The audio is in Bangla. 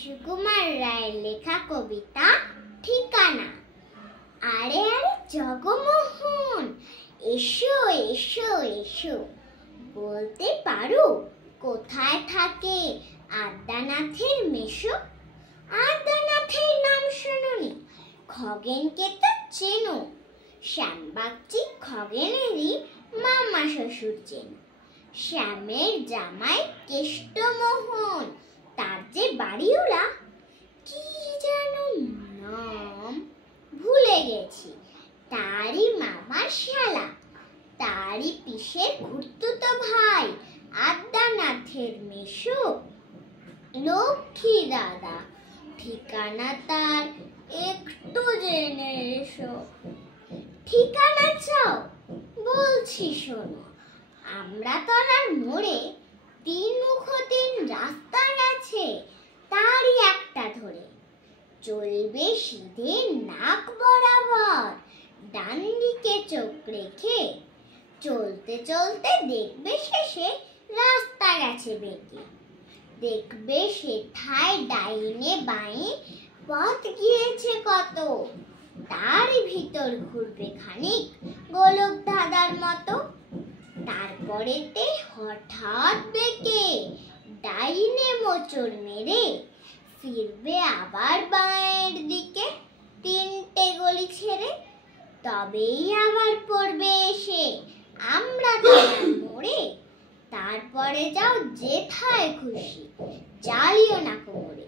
সুকুমার রায়ের লেখা কবিতা ঠিকানা। আরে আরে জগমোহন, এসো এসো এসো, বলতে পারো কোথায় থাকে আদ্যানাথের মেশো? আদ্যানাথের নাম শোনোনি? খগেনকে তো চেনো, শ্যামবাগচি খগেনেরই মামা শ্বশুর চেনো। শ্যামের জামাই কেষ্টমোহন, তার যে বাড়িওলা কি যেন নাম ভুলে গেছি, তারই মামার শালা, তারই পিসের খুড়তুতো ভাই আদ্যানাথের মেশো লক্ষ্মী দাদা। ঠিকানা তার একটু জেনে এসো। ঠিকানা চাও? বলছি শোনো। আমরা তলার মোড়ে 3 মুখ 3 রাস্তা গেছে, তারই একটা ধরে চলবে সিধে নাক বরাবর, ডান দিকে চোখ রেখে চলতে চলতে দেখবে শেষে রাস্তা গেছে বেঁকে। দেখবে সেথায় ডাইনে বাঁয়ে পথ গিয়েছে কত, তারই ভিতর ঘুরবে খানিক গোলক ধাঁধার মতো। তারপরেতে হঠাৎ বেঁকে ডাইনে মোচড় মেরে ফিরবে আবার বাঁয়ের দিকে 3টে গলি ছেড়ে, তবেই আবার পড়বে এসে আমরা তলার মোড়ে। তারপরে যাও যেথায় খুশি, জ্বালিও না কোমরে।